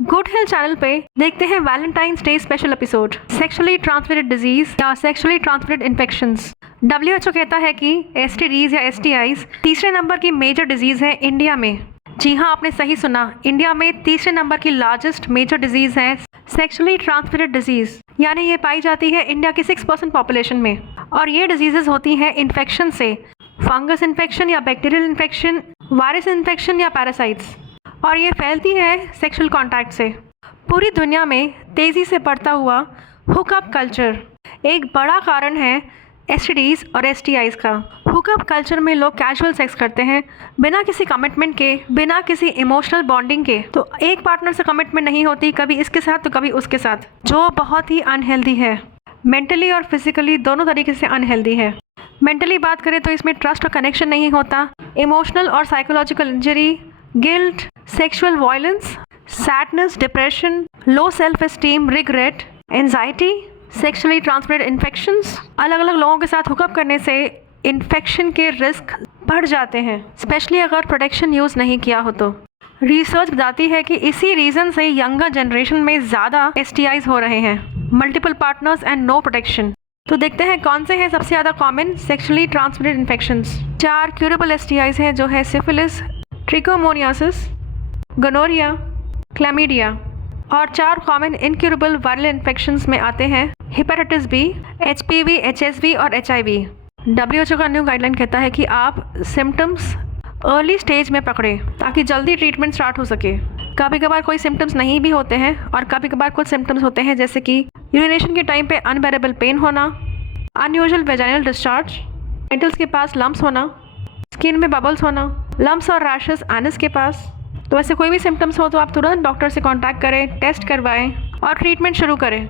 Good health channel पे देखते हैं Valentine's day special episode sexually transmitted disease या सेक्सुअली ट्रांसमिटेड इन्फेक्शंस। WHO कहता है कि एसटीडीज या एसटीआईज तीसरे नंबर की मेजर डिजीज है इंडिया में। जी हाँ, आपने सही सुना, इंडिया में तीसरे नंबर की लार्जेस्ट मेजर डिजीज है सेक्सुअली ट्रांसमिटेड डिजीज, यानी ये पाई जाती है इंडिया की 6% पॉपुलेशन में। और ये डिजीजेस होती हैं इन्फेक्शन से, फंगस इन्फेक्शन या बैक्टीरियल इन्फेक्शन, वायरस इन्फेक्शन या पैरासाइट्स, और ये फैलती है सेक्सुअल कांटेक्ट से। पूरी दुनिया में तेज़ी से बढ़ता हुआ हुकअप कल्चर एक बड़ा कारण है एसटीडीज़ और एसटीआईज का। हुकअप कल्चर में लोग कैजुअल सेक्स करते हैं बिना किसी कमिटमेंट के, बिना किसी इमोशनल बॉन्डिंग के। तो एक पार्टनर से कमिटमेंट नहीं होती, कभी इसके साथ तो कभी उसके साथ, जो बहुत ही अनहेल्दी है। मेंटली और फिजिकली दोनों तरीके से अनहेल्दी है। मेंटली बात करें तो इसमें ट्रस्ट और कनेक्शन नहीं होता। इमोशनल और psychological injury, guilt, sexual violence, sadness, depression, low self esteem, regret, anxiety, sexually transmitted infections. अलग अलग लोगों के साथ हुकअप करने से इन्फेक्शन के रिस्क बढ़ जाते हैं, स्पेशली अगर प्रोटेक्शन यूज़ नहीं किया हो तो। रिसर्च बताती है कि इसी रीज़न से यंगर जनरेशन में ज़्यादा एसटीआईज हो रहे हैं, multiple partners and no protection. तो देखते हैं कौन से हैं सबसे ज़्यादा common sexually transmitted infections. 4 curable STIs हैं, जो है सिफिलिस, ट्रिकोमोनियासिस, गोनोरिया, क्लैमिडिया। और 4 कॉमन इनक्यूरेबल वायरल इन्फेक्शंस में आते हैं हेपेटाइटिस बी, एचपीवी, एचएसवी और एचआईवी। WHO का न्यू गाइडलाइन कहता है कि आप सिम्टम्स अर्ली स्टेज में पकड़ें ताकि जल्दी ट्रीटमेंट स्टार्ट हो सके। कभी कभार कोई सिम्टम्स नहीं भी होते हैं और कभी कभार कुछ सिम्टम्स होते हैं, जैसे कि यूरिनेशन के टाइम पे अनबेरेबल पेन होना, अनयूजुअल वेजाइनल डिस्चार्ज, जेनिटल्स के पास लम्प्स होना, स्किन में बबल्स होना, लम्प्स और रैशेस एनस के पास। तो ऐसे कोई भी सिम्टम्स हो तो आप तुरंत डॉक्टर से कांटेक्ट करें, टेस्ट करवाएं और ट्रीटमेंट शुरू करें।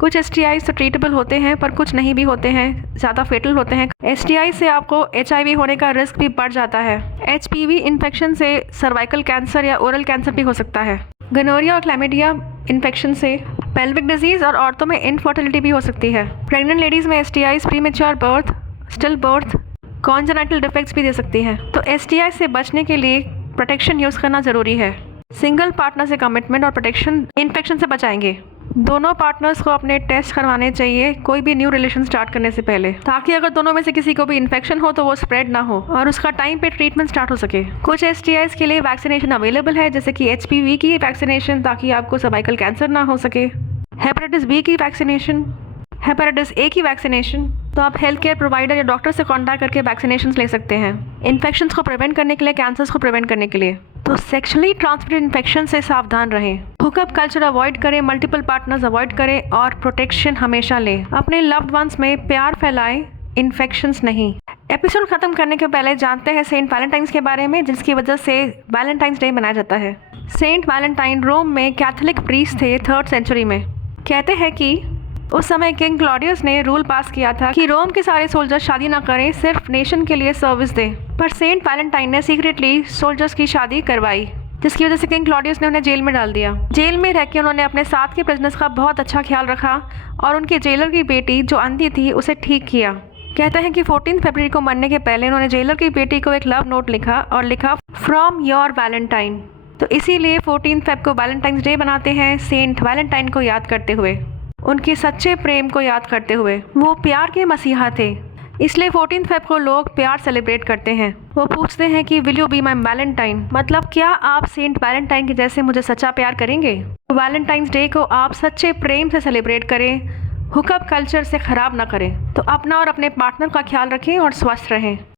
कुछ एसटीआईज तो ट्रीटेबल होते हैं पर कुछ नहीं भी होते हैं, ज़्यादा फेटल होते हैं। एसटीआई से आपको एचआईवी होने का रिस्क भी बढ़ जाता है। एचपीवी इन्फेक्शन से सर्वाइकल कैंसर या ओरल कैंसर भी हो सकता है। गोनोरिया और क्लैमिडिया इन्फेक्शन से पेल्विक डिजीज़ और औरतों में इनफर्टिलिटी भी हो सकती है। प्रेग्नेंट लेडीज़ में STIs premature birth, still birth, congenital defects भी दे सकती हैं। तो एसटीआई से बचने के लिए प्रोटेक्शन यूज़ करना ज़रूरी है। सिंगल पार्टनर से कमिटमेंट और प्रोटेक्शन इन्फेक्शन से बचाएंगे। दोनों पार्टनर्स को अपने टेस्ट करवाने चाहिए कोई भी न्यू रिलेशन स्टार्ट करने से पहले, ताकि अगर दोनों में से किसी को भी इन्फेक्शन हो तो वो स्प्रेड ना हो और उसका टाइम पे ट्रीटमेंट स्टार्ट हो सके। कुछ एसटीआईज के लिए वैक्सीनेशन अवेलेबल है, जैसे कि एचपीवी की वैक्सीनेशन, ताकि आपको सर्वाइकल कैंसर ना हो सके, हेपेटाइटिस बी की वैक्सीनेशन, हेपेटाइटिस ए की वैक्सीनेशन। तो आप हेल्थ केयर प्रोवाइडर या डॉक्टर से कांटेक्ट करके वैक्सीनेशन ले सकते हैं, इन्फेक्शंस को प्रिवेंट करने के लिए, कैंसर्स को प्रिवेंट करने के लिए। तो सेक्सुअली ट्रांसमिटेड इन्फेक्शन से सावधान रहें, हुकअप कल्चर अवॉइड करें, मल्टीपल पार्टनर्स अवॉइड करें और प्रोटेक्शन हमेशा लें। अपने लव्ड वंस में प्यार फैलाएं, इन्फेक्शंस नहीं। एपिसोड खत्म करने के पहले जानते हैं सेंट वैलेंटाइंस के बारे में, जिसकी वजह से वैलेंटाइंस डे मनाया जाता है। सेंट वैलेंटाइन रोम में कैथोलिक प्रीस्ट थे 3rd सेंचुरी में। कहते हैं कि उस समय किंग क्लॉडियस ने रूल पास किया था कि रोम के सारे सोल्जर्स शादी ना करें, सिर्फ नेशन के लिए सर्विस दें। पर सेंट वैलेंटाइन ने सीक्रेटली सोल्जर्स की शादी करवाई, जिसकी वजह से किंग क्लॉडियस ने उन्हें जेल में डाल दिया। जेल में रह के उन्होंने अपने साथ के प्रिजनर्स का बहुत अच्छा ख्याल रखा और उनके जेलर की बेटी जो अंधी थी उसे ठीक किया। कहते हैं कि 14 फरवरी को मरने के पहले उन्होंने जेलर की बेटी को एक लव नोट लिखा और लिखा फ्रॉम योर वैलेंटाइन। तो इसीलिए 14 फेब को वैलेंटाइंस डे बनाते हैं, सेंट वैलेंटाइन को याद करते हुए, उनके सच्चे प्रेम को याद करते हुए। वो प्यार के मसीहा थे, इसलिए 14 फेब को लोग प्यार सेलिब्रेट करते हैं। वो पूछते हैं कि will you be my Valentine, मतलब क्या आप सेंट वैलेंटाइन के जैसे मुझे सच्चा प्यार करेंगे। वैलेंटाइंस डे को आप सच्चे प्रेम से सेलिब्रेट करें, हुकअप कल्चर से ख़राब ना करें। तो अपना और अपने पार्टनर का ख्याल रखें और स्वस्थ रहें।